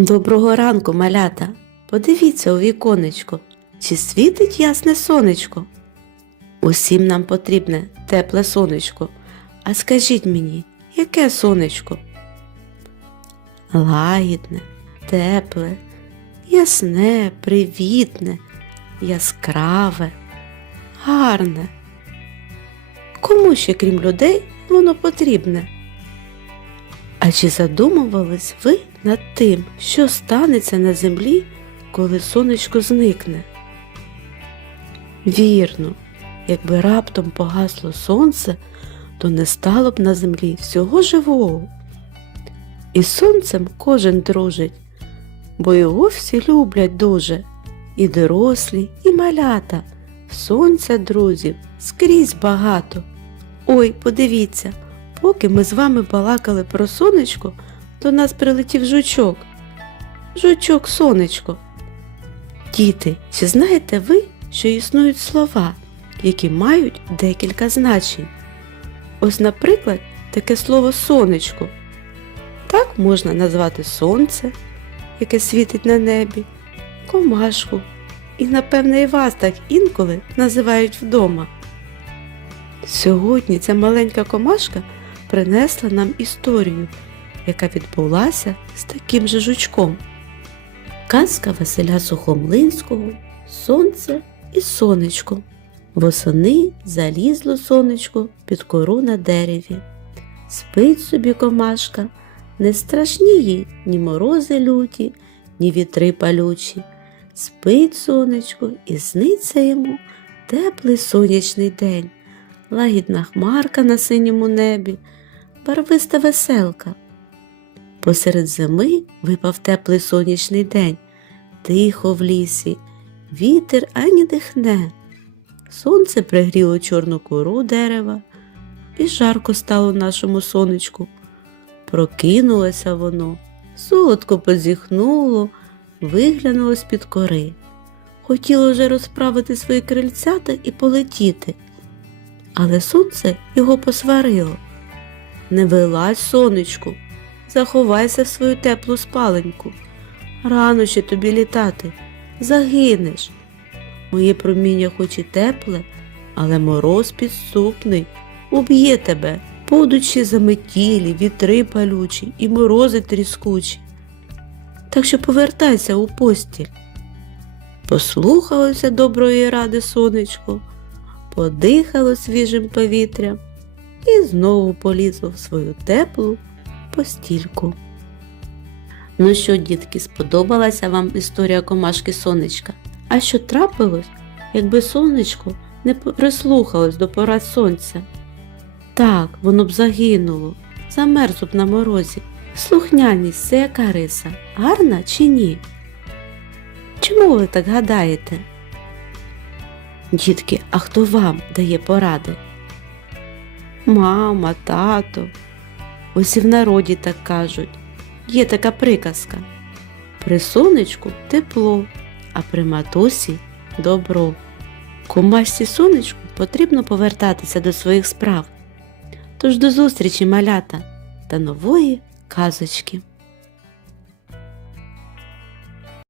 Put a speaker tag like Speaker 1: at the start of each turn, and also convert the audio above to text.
Speaker 1: Доброго ранку, малята. Подивіться у віконечко, чи світить ясне сонечко. Усім нам потрібне тепле сонечко. А скажіть мені, яке сонечко? Лагідне, тепле, ясне, привітне, яскраве, гарне. Кому ще, крім людей, воно потрібне? А чи задумувались ви над тим, що станеться на землі, коли сонечко зникне? Вірно, якби раптом погасло сонце, то не стало б на землі всього живого. І сонцем кожен дружить, бо його всі люблять дуже, і дорослі, і малята. Сонця, друзів, скрізь багато. Ой, подивіться, поки ми з вами балакали про сонечко, до нас прилетів жучок. Жучок, сонечко. Діти, чи знаєте ви, що існують слова, які мають декілька значень? Ось, наприклад, таке слово сонечко. Так можна назвати сонце, яке світить на небі, комашку, і, напевне, і вас так інколи називають вдома. Сьогодні ця маленька комашка принесла нам історію, яка відбулася з таким же жучком. Казка Василя Сухомлинського Сонце і сонечко. Восени залізло сонечко під кору на дереві. Спить собі комашка, не страшні їй ні морози люті, ні вітри палючі. Спить сонечко і сниться йому теплий сонячний день, лагідна хмарка на синьому небі, барвиста веселка. Посеред зими випав теплий сонячний день, тихо в лісі, вітер ані дихне. Сонце пригріло чорну кору дерева, і жарко стало нашому сонечку. Прокинулося воно, солодко позіхнуло, виглянуло з-під кори. Хотіло вже розправити свої крильцята і полетіти, але сонце його посварило. Не вилазь, сонечку, заховайся в свою теплу спаленьку. Рано ще тобі літати, загинеш. Моє проміння хоч і тепле, але мороз підступний, уб'є тебе, будучи заметілі, вітри палючі і морози тріскучі. Так що повертайся у постіль. Послухалося доброї ради сонечко, подихало свіжим повітрям і знову полізло в свою теплу постільку. Ну що, дітки, сподобалася вам історія комашки сонечка? А що трапилось, якби сонечко не прислухалось до порад сонця? Так, воно б загинуло, замерзло б на морозі. Слухняність це яка риса, гарна чи ні? Чому ви так гадаєте? Дітки, а хто вам дає поради? Мама, тато. Ось і в народі так кажуть. Є така приказка. При сонечку тепло, а при матусі добро. Комашці сонечку потрібно повертатися до своїх справ. Тож до зустрічі, малята та нової казочки.